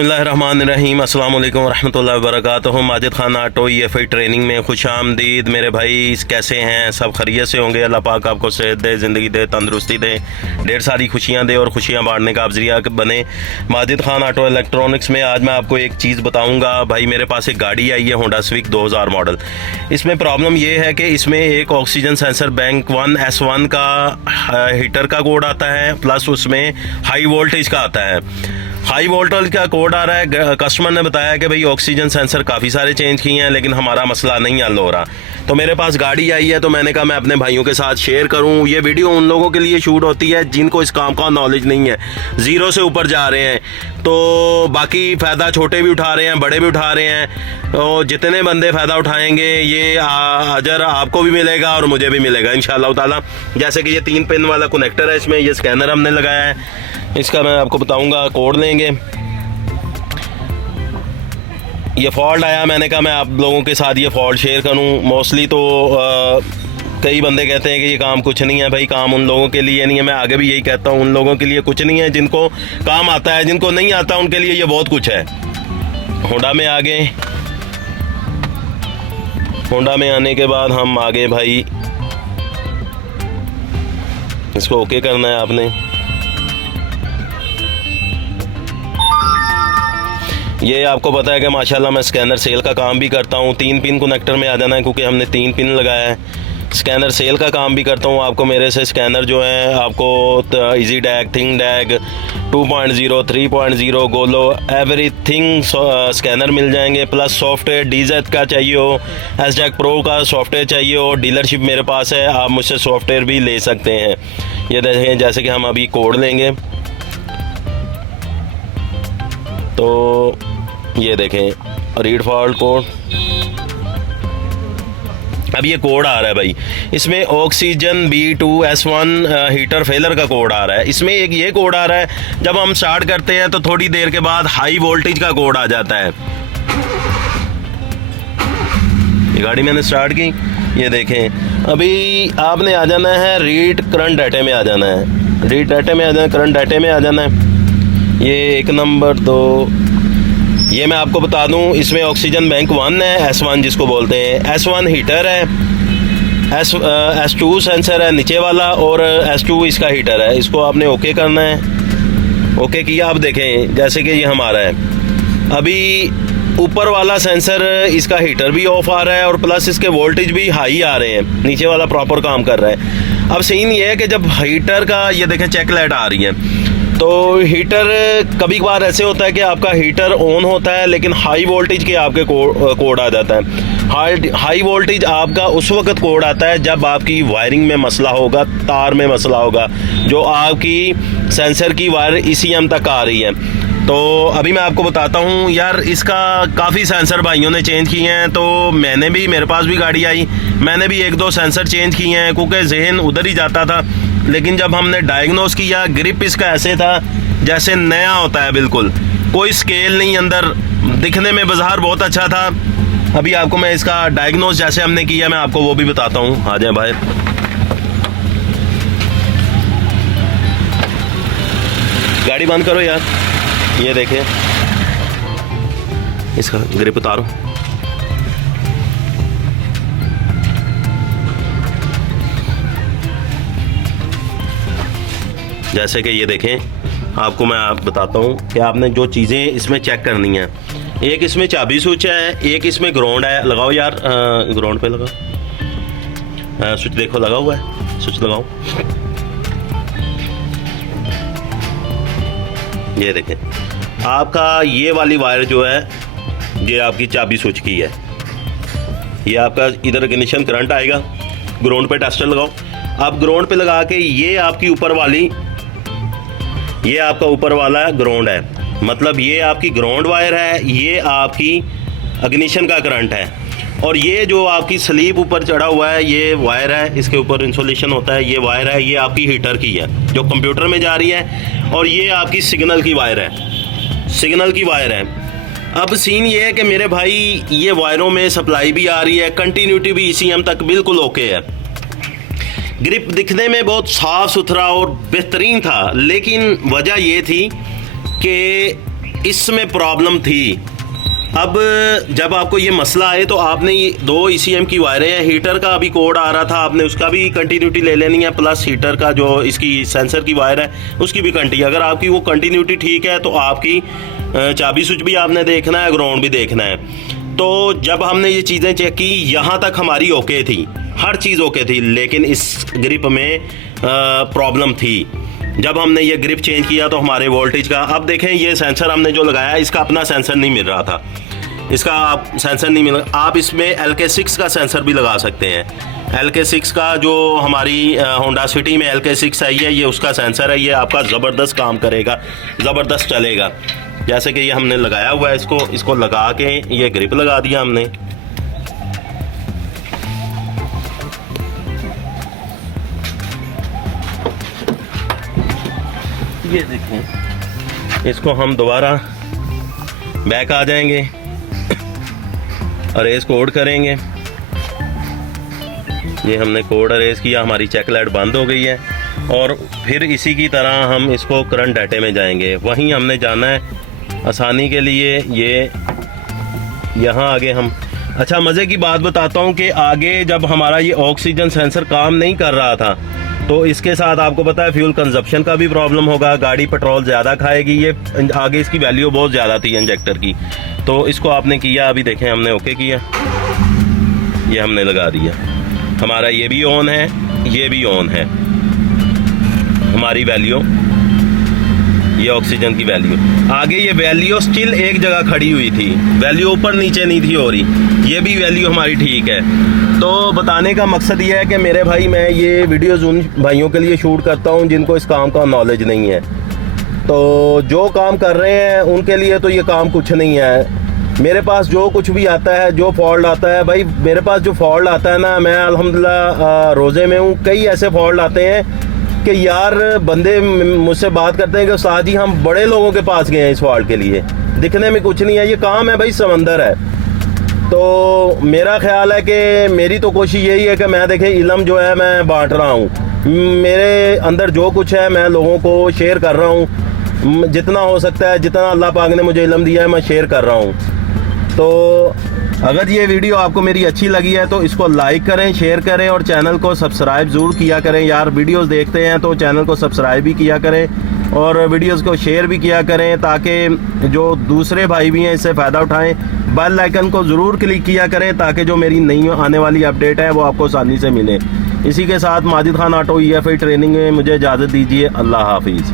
बिस्मिल्लाहिर्रहमानिर्रहीम अस्सलाम वालेकुम रहमतुल्लाहि व बरकातुहू। Majid Khan auto EFI training में खुश आमदीद मेरे भाई। कैसे हैं सब? खैरियत से होंगे। अल्लाह पाक आपको सेहत दे, ज़िंदगी दे, तंदुरुस्ती दे, ढेर सारी खुशियां दे और खुशियां बांटने का आप ज़रिया बने। माजिद खान ऑटो इलेक्ट्रॉनिक्स में आज मैं आपको एक चीज़ बताऊंगा। भाई मेरे पास एक गाड़ी आई है होंडा सिविक 2000 मॉडल। इसमें प्रॉब्लम ये है कि इसमें एक ऑक्सीजन सेंसर बैंक 1S1 का हीटर का कोड आता है, प्लस उसमें हाई वोल्टेज का आता है। हाई वोल्टेज का कोड आ रहा है। कस्टमर ने बताया कि भाई ऑक्सीजन सेंसर काफ़ी सारे चेंज किए हैं लेकिन हमारा मसला नहीं हल हो रहा। तो मेरे पास गाड़ी आई है तो मैंने कहा मैं अपने भाइयों के साथ शेयर करूं। ये वीडियो उन लोगों के लिए शूट होती है जिनको इस काम का नॉलेज नहीं है, ज़ीरो से ऊपर जा रहे हैं। तो बाकी फ़ायदा छोटे भी उठा रहे हैं, बड़े भी उठा रहे हैं। तो जितने बंदे फ़ायदा उठाएंगे ये अजर आपको भी मिलेगा और मुझे भी मिलेगा इंशाअल्लाह ताला। जैसे कि ये 3 पिन वाला कनेक्टर है, इसमें ये स्कैनर हमने लगाया है। इसका मैं आपको बताऊंगा, कोड लेंगे। ये फॉल्ट आया, मैंने कहा मैं आप लोगों के साथ ये फॉल्ट शेयर करूं। मोस्टली तो कई बंदे कहते हैं कि ये काम कुछ नहीं है। भाई काम उन लोगों के लिए नहीं है, मैं आगे भी यही कहता हूं, उन लोगों के लिए कुछ नहीं है जिनको काम आता है। जिनको नहीं आता उनके लिए ये बहुत कुछ है। होंडा में आ गए। होंडा में आने के बाद हम आगे भाई इसको ओके करना है आपने। ये आपको पता है कि माशाल्लाह मैं स्कैनर सेल का काम भी करता हूँ। 3 पिन कनेक्टर में आ जाना है क्योंकि हमने 3 पिन लगाया है। स्कैनर सेल का काम भी करता हूँ। आपको मेरे से स्कैनर जो है आपको इजी डैग, थिंग डैग, 2.0, 3.0, गोलो, एवरीथिंग स्कैनर मिल जाएंगे। प्लस सॉफ्टवेयर DZ का चाहिए हो, SJAC प्रो का सॉफ्टवेयर चाहिए हो, डीलरशिप मेरे पास है, आप मुझसे सॉफ्टवेयर भी ले सकते हैं। ये देखें, जैसे कि हम अभी कोड लेंगे तो ये देखें रीड फॉल्ट कोड। अब ये कोड आ रहा है भाई, इसमें ऑक्सीजन B2S1 हीटर फेलर का कोड आ रहा है। इसमें एक ये कोड आ रहा है, जब हम स्टार्ट करते हैं तो थोड़ी देर के बाद हाई वोल्टेज का कोड आ जाता है। ये गाड़ी मैंने स्टार्ट की, ये देखें। अभी आपने आ जाना है रीड करंट डाटे में आ जाना है, रीड डाटे में आ जाना है, करंट डाटे में आ जाना है। ये 1 नंबर 2, ये मैं आपको बता दूं, इसमें ऑक्सीजन बैंक 1 है, S1 जिसको बोलते हैं। S1 हीटर है, S2 सेंसर है नीचे वाला, और S2 इसका हीटर है। इसको आपने ओके करना है। ओके किया। अब देखें जैसे कि ये हमारा है, अभी ऊपर वाला सेंसर इसका हीटर भी ऑफ आ रहा है और प्लस इसके वोल्टेज भी हाई आ रहे हैं। नीचे वाला प्रॉपर काम कर रहा है। अब सीन ये है कि जब हीटर का ये देखें चेक लाइट आ रही है, तो हीटर कभी कभार ऐसे होता है कि आपका हीटर ऑन होता है लेकिन हाई वोल्टेज के आपके कोड आ जाता है। हाई वोल्टेज आपका उस वक्त कोड आता है जब आपकी वायरिंग में मसला होगा, तार में मसला होगा, जो आपकी सेंसर की वायर ECM तक आ रही है। तो अभी मैं आपको बताता हूँ यार, इसका काफ़ी सेंसर भाइयों ने चेंज किए हैं। तो मैंने भी, मेरे पास भी गाड़ी आई, मैंने भी 1-2 सेंसर चेंज किए हैं क्योंकि जहन उधर ही जाता था। लेकिन जब हमने डायग्नोस किया, ग्रिप इसका ऐसे था जैसे नया होता है, बिल्कुल कोई स्केल नहीं अंदर, दिखने में बाजार बहुत अच्छा था। अभी आपको मैं इसका डायग्नोस जैसे हमने किया मैं आपको वो भी बताता हूँ। आ जाए बाहर। गाड़ी बंद करो यार। ये देखें, इसका ग्रिप उतारो। जैसे कि ये देखें, आपको मैं बताता हूँ कि आपने जो चीज़ें इसमें चेक करनी है। एक इसमें चाबी स्विच है, एक इसमें ग्राउंड है। लगाओ यार, ग्राउंड पे लगाओ। स्विच देखो लगा हुआ है, स्विच लगाओ। ये देखें, आपका ये वाली वायर जो है ये आपकी चाबी स्विच की है। ये आपका इधर इग्निशन करंट आएगा। ग्राउंड पे टेस्टर लगाओ। आप ग्राउंड पे लगा के ये आपकी ऊपर वाली, ये आपका ऊपर वाला ग्राउंड है, मतलब ये आपकी ग्राउंड वायर है, ये आपकी इग्निशन का करंट है। और ये जो आपकी स्लीप ऊपर चढ़ा हुआ है ये वायर है, इसके ऊपर इंसुलेशन होता है, ये वायर है, ये आपकी हीटर की है जो कंप्यूटर में जा रही है। और ये आपकी सिग्नल की वायर है, सिग्नल की वायर है। अब सीन ये है कि मेरे भाई ये वायरों में सप्लाई भी आ रही है, कंटिन्यूटी भी ECM तक बिल्कुल ओके है। ग्रिप दिखने में बहुत साफ़ सुथरा और बेहतरीन था, लेकिन वजह ये थी कि इसमें प्रॉब्लम थी। अब जब आपको ये मसला आए तो आपने ये 2 ECM की वायरें हैं, हीटर का अभी कोड आ रहा था, आपने उसका भी कंटिन्यूटी ले लेनी है, प्लस हीटर का जो इसकी सेंसर की वायर है उसकी भी कंटिन्यू। अगर आपकी वो कंटिन्यूटी ठीक है तो आपकी चाबी स्विच भी आपने देखना है, ग्राउंड भी देखना है। तो जब हमने ये चीज़ें चेक की, यहाँ तक हमारी ओके थी, हर चीज़ ओके थी, लेकिन इस ग्रिप में प्रॉब्लम थी। जब हमने ये ग्रिप चेंज किया तो हमारे वोल्टेज का, अब देखें ये सेंसर हमने जो लगाया इसका अपना सेंसर नहीं मिल रहा था, इसका आप सेंसर नहीं मिल, आप इसमें LK6 का सेंसर भी लगा सकते हैं। LK6 का जो हमारी होंडा सिटी में LK6 आई है, ये उसका सेंसर है, ये आपका ज़बरदस्त काम करेगा, ज़बरदस्त चलेगा। जैसे कि ये हमने लगाया हुआ है, इसको लगा के ये ग्रिप लगा दिया हमने। ये देखें, इसको हम दोबारा बैक आ जाएंगे अरेज कोड करेंगे। ये हमने कोड अरेज किया, हमारी चेक लाइट बंद हो गई है। और फिर इसी की तरह हम इसको करंट डाटे में जाएंगे, वहीं हमने जाना है आसानी के लिए। ये यहाँ आगे हम, अच्छा मज़े की बात बताता हूँ कि आगे जब हमारा ये ऑक्सीजन सेंसर काम नहीं कर रहा था तो इसके साथ आपको पता है फ्यूल कंजप्शन का भी प्रॉब्लम होगा, गाड़ी पेट्रोल ज़्यादा खाएगी। ये आगे इसकी वैल्यू बहुत ज़्यादा थी इंजेक्टर की, तो इसको आपने किया, अभी देखें हमने ओके किया, ये हमने लगा दिया, हमारा ये भी ऑन है, ये भी ऑन है, हमारी वैल्यू, ये ऑक्सीजन की वैल्यू। आगे ये वैल्यू स्टिल एक जगह खड़ी हुई थी, वैल्यू ऊपर नीचे नहीं थी हो रही, ये भी वैल्यू हमारी ठीक है। तो बताने का मकसद ये है कि मेरे भाई, मैं ये वीडियोज़ उन भाइयों के लिए शूट करता हूँ जिनको इस काम का नॉलेज नहीं है। तो जो काम कर रहे हैं उनके लिए तो ये काम कुछ नहीं है। मेरे पास जो कुछ भी आता है, जो फॉल्ट आता है, भाई मेरे पास जो फॉल्ट आता है ना, मैं अल्हम्दुलिल्लाह रोज़े में हूँ, कई ऐसे फॉल्ट आते हैं कि यार बंदे मुझसे बात करते हैं कि उस्ताद जी हम बड़े लोगों के पास गए हैं इस फॉल्ट के लिए, दिखने में कुछ नहीं है, ये काम है भाई, समंदर है। तो मेरा ख्याल है कि मेरी तो कोशिश यही है कि मैं देखें इल्म जो है मैं बांट रहा हूँ, मेरे अंदर जो कुछ है मैं लोगों को शेयर कर रहा हूँ, जितना हो सकता है, जितना अल्लाह पाक ने मुझे इल्म दिया है मैं शेयर कर रहा हूँ। तो अगर ये वीडियो आपको मेरी अच्छी लगी है तो इसको लाइक करें, शेयर करें और चैनल को सब्सक्राइब ज़रूर किया करें। यार वीडियोस देखते हैं तो चैनल को सब्सक्राइब भी किया करें और वीडियोस को शेयर भी किया करें, ताकि जो दूसरे भाई भी हैं इससे फ़ायदा उठाएं। बेल आइकन को ज़रूर क्लिक किया करें ताकि जो मेरी नई आने वाली अपडेट है वो आपको आसानी से मिले। इसी के साथ Majid Khan auto EFI training में मुझे इजाज़त दीजिए। अल्लाह हाफिज़।